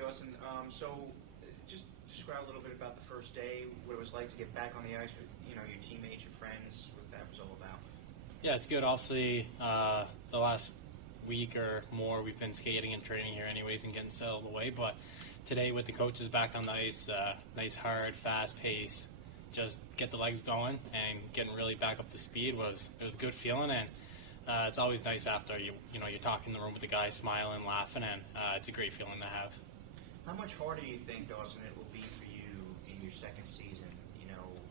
Austin, just describe a little bit about the first day, what it was like to get back on the ice with your teammates, your friends, what that was all about. Yeah, it's good. Obviously, the last week or more, we've been skating and training here anyways and getting settled away. But today, with the coaches back on the ice, nice, hard, fast pace, just get the legs going and getting really back up to speed it was a good feeling. And it's always nice after you're talking in the room with the guys, smiling, laughing, and it's a great feeling to have. How much harder do you think, Dawson, it will be for you in your second season?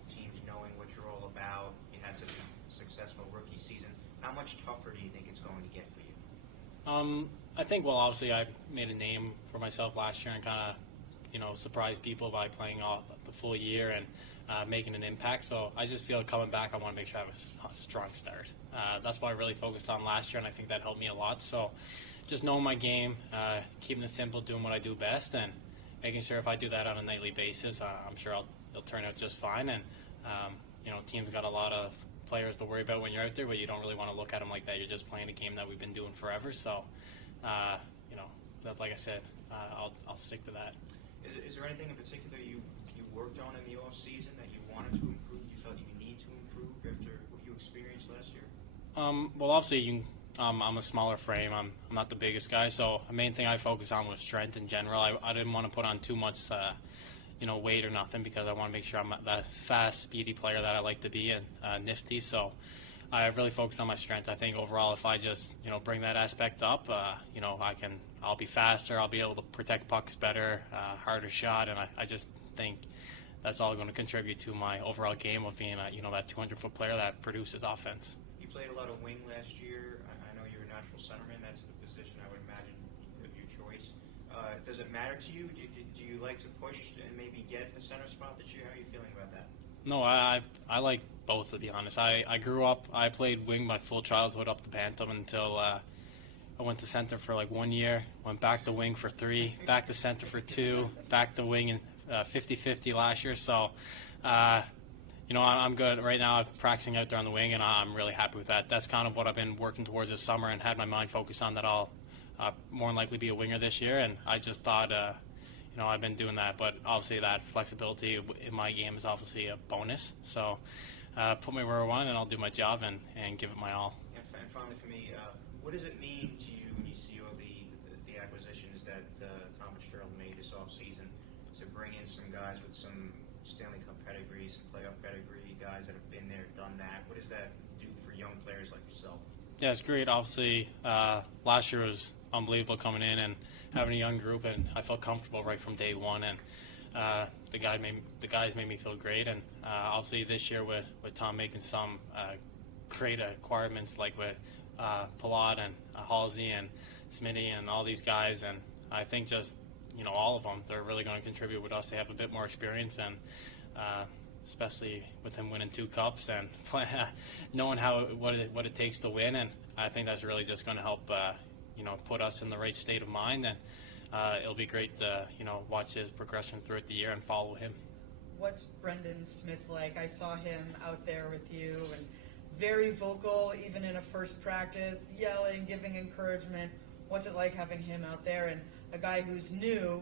Teams knowing what you're all about. You had such a successful rookie season. How much tougher do you think it's going to get for you? I think, well, obviously I made a name for myself last year and kind of, surprised people by playing all the full year and making an impact. So I just feel coming back, I want to make sure I have a strong start. That's what I really focused on last year, and I think that helped me a lot. So just knowing my game, keeping it simple, doing what I do best, and making sure if I do that on a nightly basis, I'm sure it'll turn out just fine. And, teams got a lot of players to worry about when you're out there, but you don't really want to look at them like that. You're just playing a game that we've been doing forever. So, like I said, I'll stick to that. Is there anything in particular you worked on in the off season that you wanted to improve? You felt you need to improve after what you experienced last year? Well, obviously, I'm a smaller frame. I'm not the biggest guy, so the main thing I focused on was strength in general. I didn't want to put on too much, weight or nothing because I want to make sure I'm that fast, speedy player that I like to be and nifty. So I really focused on my strength. I think overall, if I just bring that aspect up, I'll be faster. I'll be able to protect pucks better, harder shot, and I just think that's all going to contribute to my overall game of being that 200-foot player that produces offense. You played a lot of wing last year. I know you're a natural centerman. That's the position I would imagine of your choice. Does it matter to you? Do you like to push and maybe get a center spot this year? How are you feeling about that? No, I like both, to be honest. I grew up, I played wing my full childhood up the Bantam until I went to center for like 1 year, went back to wing for 3, back to center for 2, back to wing in 50-50 last year. So, I'm good. Right now I'm practicing out there on the wing, and I'm really happy with that. That's kind of what I've been working towards this summer and had my mind focused on, that I'll more than likely be a winger this year. And I just thought, I've been doing that. But obviously that flexibility in my game is obviously a bonus. So put me where I want, and I'll do my job and give it my all. And finally for me, what does it mean to you when you see all the acquisitions that Tom Fitzgerald made this offseason to bring in some guys with some Stanley Cup pedigree, some playoff pedigree, guys that have been there, done that? What does that do for young players like yourself? Yeah, it's great. Obviously, last year was unbelievable coming in and having a young group, and I felt comfortable right from day one. And the guys made me feel great. And obviously this year with Tom making some great acquirements like with Palat and Halsey and Smitty and all these guys, and I think just all of them, they're really going to contribute with us. They have a bit more experience, and especially with him winning 2 cups and knowing what it takes to win. And I think that's really just going to help put us in the right state of mind. And it'll be great to watch his progression throughout the year and follow him. What's Brendan Smith like? I saw him out there with you and very vocal, even in a first practice, yelling, giving encouragement. What's it like having him out there, and a guy who's new,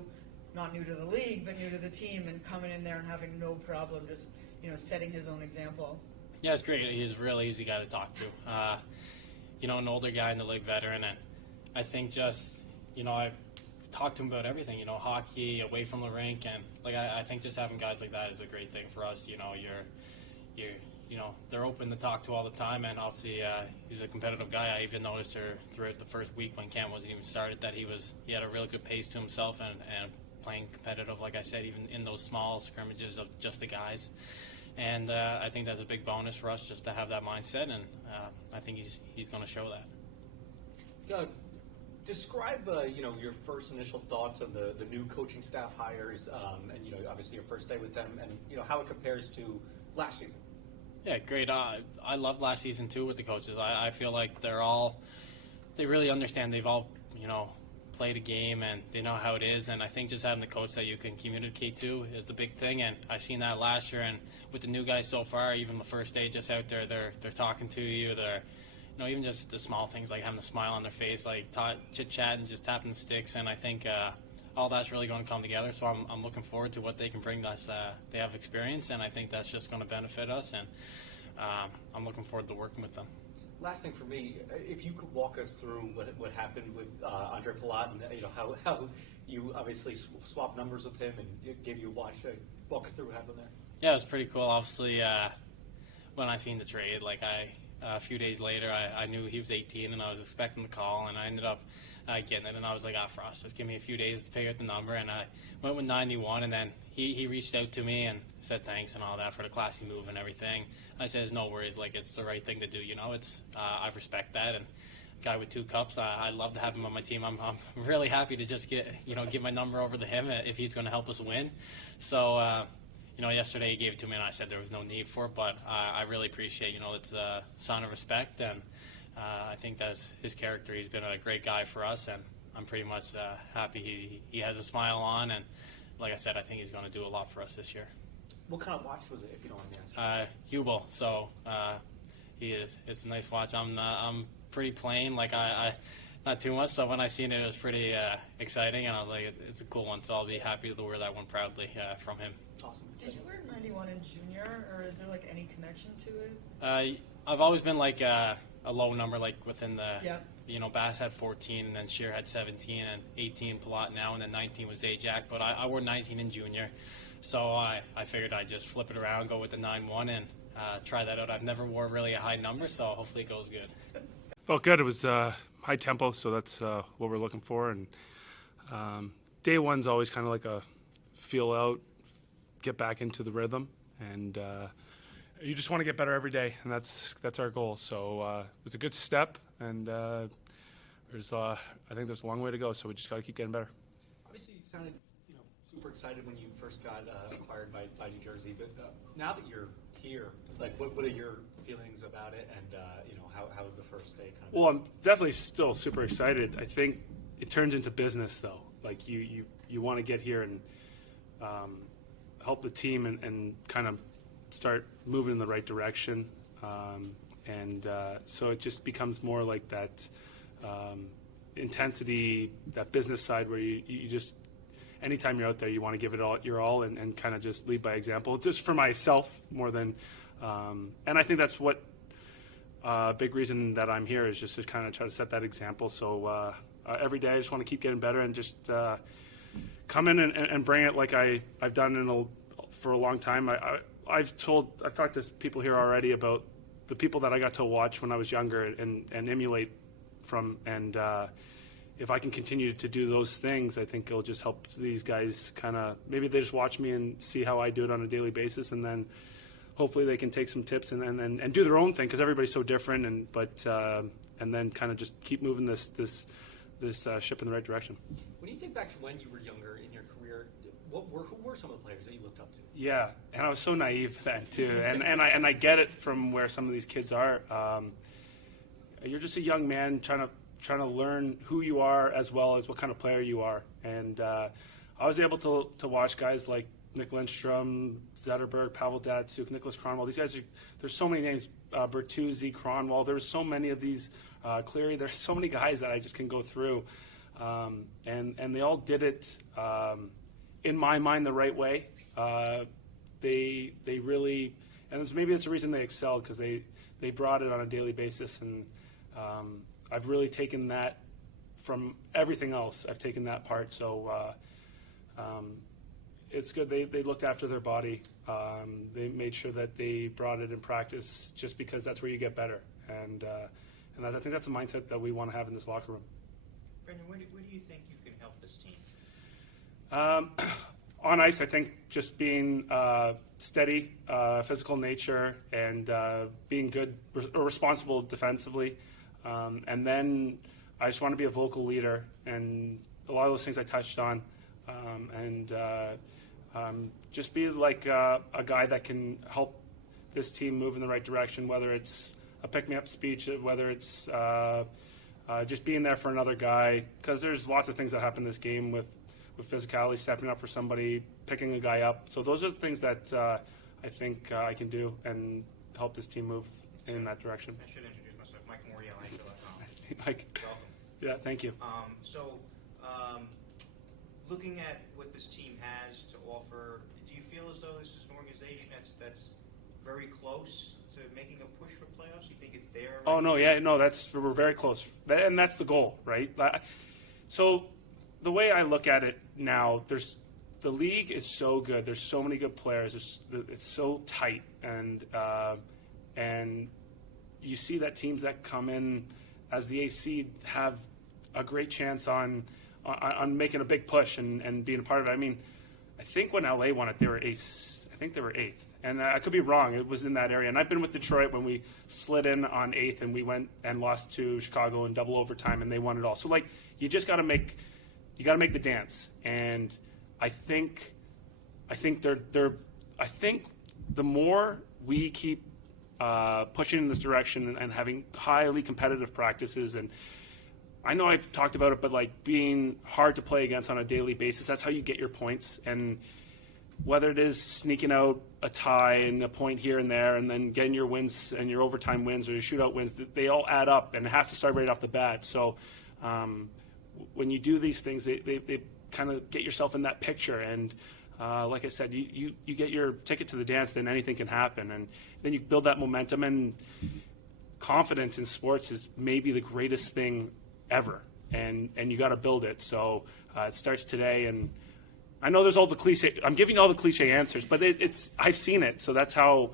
not new to the league, but new to the team, and coming in there and having no problem just, setting his own example? Yeah, it's great. He's a really easy guy to talk to. An older guy in the league, veteran, and I think just, I've talked to him about everything, hockey, away from the rink, and I think just having guys like that is a great thing for us. They're open to talk to all the time, and obviously he's a competitive guy. I even noticed throughout the first week when camp wasn't even started that he had a really good pace to himself and playing competitive, like I said, even in those small scrimmages of just the guys. And I think that's a big bonus for us just to have that mindset, and I think he's going to show that. Describe your first initial thoughts of the new coaching staff hires, and obviously your first day with them, and how it compares to last season. Yeah, great. I loved last season too with the coaches. I feel like they really understand. They've all played a game and they know how it is. And I think just having the coach that you can communicate to is the big thing. And I seen that last year. And with the new guys so far, even the first day just out there, they're talking to you. They're even just the small things like having a smile on their face, like chit chat and just tapping the sticks. And I think all that's really going to come together. So I'm looking forward to what they can bring us. They have experience, and I think that's just going to benefit us. And I'm looking forward to working with them. Last thing for me, if you could walk us through what happened with Andre Palat, and how you obviously swapped numbers with him and gave you a watch. Walk us through what happened there. Yeah, it was pretty cool. Obviously, when I seen the trade, a few days later, I knew he was 18, and I was expecting the call, and I ended up getting it, and I was like, Frost, just give me a few days to figure out the number, and I went with 91, and then he reached out to me and said thanks and all that for the classy move and everything. I said, no worries, it's the right thing to do, it's I respect that, and guy with 2 cups, I'd love to have him on my team. I'm really happy to just give my number over to him if he's going to help us win. So, yesterday he gave it to me, and I said there was no need for it, but I really appreciate, it's a sign of respect, and I think that's his character. He's been a great guy for us, and I'm pretty much happy he has a smile on, and like I said, I think he's going to do a lot for us this year. What kind of watch was it, if you don't mind me asking? Hubel, so he is. It's a nice watch. I'm pretty plain, I not too much, so when I seen it was pretty exciting, and I was like, it's a cool one, so I'll be happy to wear that one proudly from him. Awesome. Did you wear 91 in junior, or is there any connection to it? I've always been a low number, within the, Yep. Bass had 14, and then Shear had 17, and 18 Palat now, and then 19 was Zajac, but I wore 19 in junior, so I figured I'd just flip it around, go with the 9-1, and try that out. I've never wore really a high number, so hopefully it goes good. Felt good. It was high tempo, so that's what we're looking for. And day one's always kind of like a feel out, get back into the rhythm, and you just want to get better every day, and that's our goal. So it was a good step, and I think there's a long way to go. So we just got to keep getting better. Obviously, you sounded super excited when you first got acquired by New Jersey, but now that you're here, what are your feelings about it, and how was the first day? Well, I'm definitely still super excited. I think it turns into business, though. You want to get here and help the team and kind of start moving in the right direction, so it just becomes more like that intensity, that business side where you just, anytime you're out there, you want to give it your all and kind of just lead by example, just for myself more than, and I think that's what big reason that I'm here is just to kind of try to set that example. So every day I just want to keep getting better and just come in and bring it like I've done for a long time. I've talked to people here already about the people that I got to watch when I was younger and emulate from, and if I can continue to do those things, I think it'll just help these guys kind of, maybe they just watch me and see how I do it on a daily basis, and then hopefully they can take some tips and do their own thing, because everybody's so different, and then kind of just keep moving this ship in the right direction. When you think back to when you were younger in your career, who were some of the players that you looked up to? Yeah, and I was so naive then too, and I get it from where some of these kids are. You're just a young man trying to learn who you are as well as what kind of player you are, and I was able to watch guys like Nick Lindstrom, Zetterberg, Pavel Datsuk, Nicholas Kronwall. These guys there's so many names, Bertuzzi, Kronwall. There's so many of these, Cleary. There's so many guys that I just can go through, and they all did it in my mind the right way. They really, and maybe that's the reason they excelled, because they brought it on a daily basis, and I've really taken that from everything else. I've taken that part, so it's good. They looked after their body. They made sure that they brought it in practice, just because that's where you get better, and I think that's a mindset that we want to have in this locker room. Brendan, where do you think you can help this team? On ice, I think just being steady, physical nature, and being good, responsible defensively. And then I just want to be a vocal leader, and a lot of those things I touched on. Just be like a guy that can help this team move in the right direction, whether it's a pick-me-up speech, whether it's just being there for another guy, because there's lots of things that happen in this game with physicality, stepping up for somebody, picking a guy up. So those are the things that I think I can do and help this team move in that direction. I should introduce myself, Mike Morial. Mike. Welcome. Yeah, thank you. looking at what this team has to offer, do you feel as though this is an organization that's very close to making a push for playoffs? You think it's there? Oh no, yeah, no, we're very close, and that's the goal, right? So the way I look at it now, the league is so good. There's so many good players. It's so tight, and you see that teams that come in as the AC have a great chance on making a big push and being a part of it. I mean, I think when LA won it, they were eighth. I think they were eighth. And I could be wrong. It was in that area. And I've been with Detroit when we slid in on eighth and we went and lost to Chicago in double overtime and they won it all. So, like, you just got to make the dance. And I think the more we keep pushing in this direction and having highly competitive practices, and I know I've talked about it, but like being hard to play against on a daily basis, that's how you get your points. And whether it is sneaking out a tie and a point here and there and then getting your wins and your overtime wins or your shootout wins, they all add up, and it has to start right off the bat. So when you do these things, they kind of get yourself in that picture. And like I said, you get your ticket to the dance, then anything can happen. And then you build that momentum, and confidence in sports is maybe the greatest thing ever. And you got to build it. So it starts today. And I know there's all the cliche. I'm giving you all the cliche answers, but I've seen it, so that's how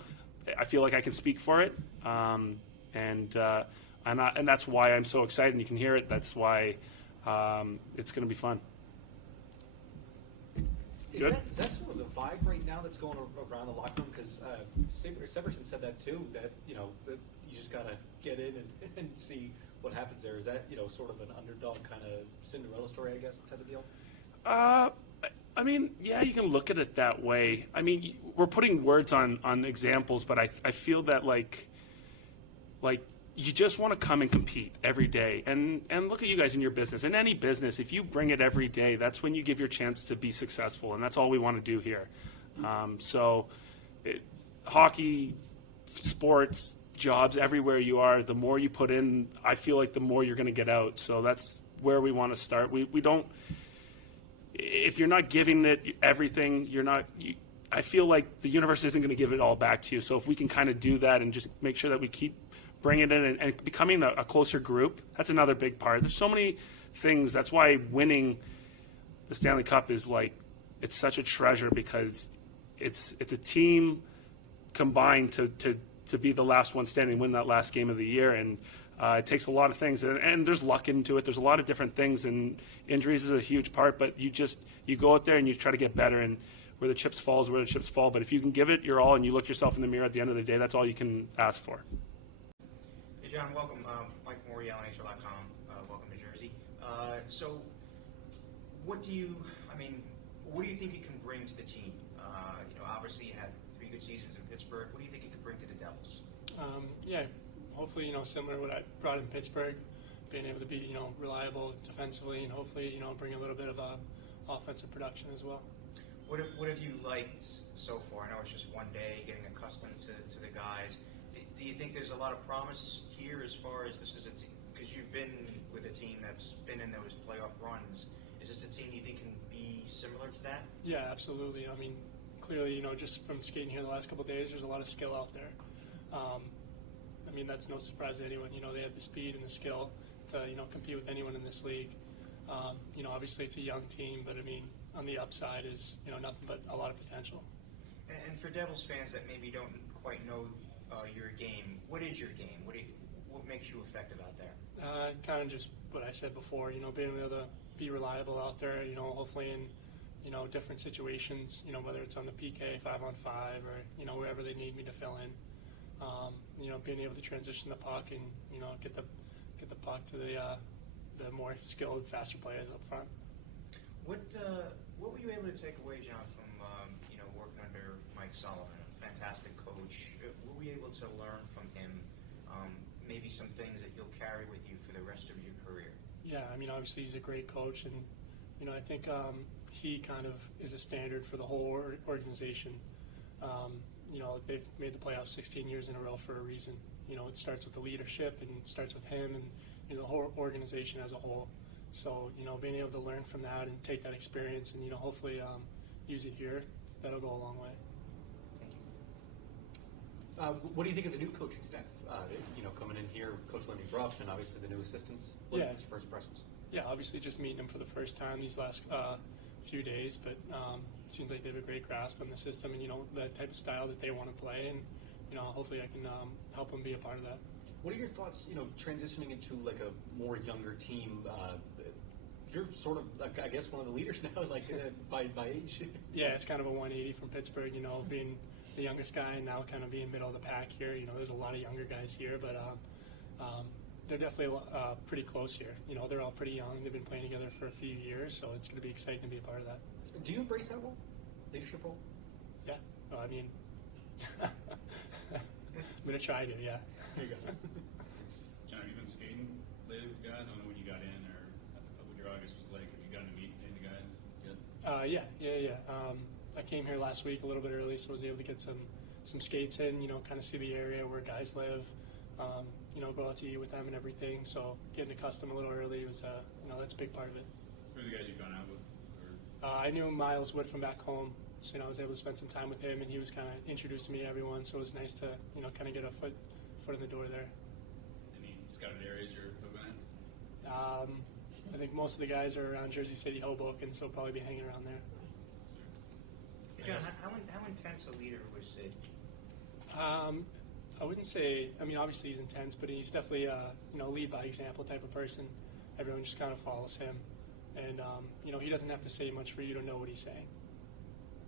I feel like I can speak for it, and that's why I'm so excited. And you can hear it. That's why it's going to be fun. Is that sort of the vibe right now that's going around the locker room? Because Severson said that too. That that you just got to get in and see what happens there. Is that sort of an underdog kind of Cinderella story, I guess, type of deal? I mean, yeah, you can look at it that way. I mean, we're putting words on examples, but I feel that like you just want to come and compete every day. And look at you guys in your business. In any business, if you bring it every day, that's when you give your chance to be successful, and that's all we want to do here. Hockey, sports, jobs, everywhere you are, the more you put in, I feel like the more you're going to get out. So that's where we want to start. We don't. If you're not giving it everything, I feel like the universe isn't going to give it all back to you. So if we can kind of do that and just make sure that we keep bringing it in and becoming a closer group, that's another big part. There's so many things. That's why winning the Stanley Cup is it's such a treasure, because it's a team combined to be the last one standing, win that last game of the year. And it takes a lot of things, and there's luck into it. There's a lot of different things, and injuries is a huge part. But you go out there and you try to get better, and where the chips fall is where the chips fall. But if you can give it your all and you look yourself in the mirror at the end of the day, that's all you can ask for. Hey, John, welcome. Mike Morial, NHL.com. Welcome to Jersey. So, what do you think you can bring to the team? Obviously you had 3 good seasons in Pittsburgh. What do you think you could bring to the Devils? Hopefully, similar to what I brought in Pittsburgh, being able to be, reliable defensively, and hopefully, bring a little bit of offensive production as well. What have you liked so far? I know it's just one day, getting accustomed to the guys. Do you think there's a lot of promise here as far as this is a team? Because you've been with a team that's been in those playoff runs. Is this a team you think can be similar to that? Yeah, absolutely. I mean, clearly, just from skating here the last couple of days, there's a lot of skill out there. I mean, that's no surprise to anyone. They have the speed and the skill to, compete with anyone in this league. Obviously it's a young team, but I mean, on the upside is, nothing but a lot of potential. And for Devils fans that maybe don't quite know your game, what is your game? What makes you effective out there? Kind of just what I said before, being able to be reliable out there, hopefully in, different situations, whether it's on the PK 5-on-5 or, wherever they need me to fill in. Being able to transition the puck and get the puck to the more skilled, faster players up front. What were you able to take away, John, from working under Mike Sullivan, a fantastic coach? What were you able to learn from him? Maybe some things that you'll carry with you for the rest of your career. Yeah, I mean, obviously he's a great coach, and I think he kind of is a standard for the whole organization. They've made the playoffs 16 years in a row for a reason. It starts with the leadership and starts with him and the whole organization as a whole. So, being able to learn from that and take that experience and, hopefully use it here, that'll go a long way. Thank you. What do you think of the new coaching staff? Coming in here, Coach Lenny Ruff, and obviously the new assistants. What's your first impressions? Yeah, obviously just meeting them for the first time these last few days, but seems like they have a great grasp on the system and, the type of style that they want to play, and, hopefully I can help them be a part of that. What are your thoughts, transitioning into like a more younger team? You're sort of, like, I guess, one of the leaders now, like by age. Yeah, it's kind of a 180 from Pittsburgh, being the youngest guy and now kind of being middle of the pack here. There's a lot of younger guys here, but they're definitely pretty close here. They're all pretty young. They've been playing together for a few years, so it's going to be exciting to be a part of that. Do you embrace that role, leadership role? Yeah, well, I mean, I'm going to try to, yeah. There you go. John, have you been skating lately with guys? I don't know when you got in or what your August was like. Have you gotten to meet any of the guys yet? Yeah. I came here last week a little bit early, so I was able to get some skates in, kind of see the area where guys live, go out to eat with them and everything. So getting accustomed a little early was, that's a big part of it. Who are the guys you've gone out with? Or? I knew Miles Wood from back home, so I was able to spend some time with him, and he was kind of introducing me to everyone. So it was nice to, kind of get a foot in the door there. Any scouted areas you're hoping at? I think most of the guys are around Jersey City, Hoboken, so probably be hanging around there. John, how intense a leader was Sid? I wouldn't say. I mean, obviously he's intense, but he's definitely a lead by example type of person. Everyone just kind of follows him, and he doesn't have to say much for you to know what he's saying.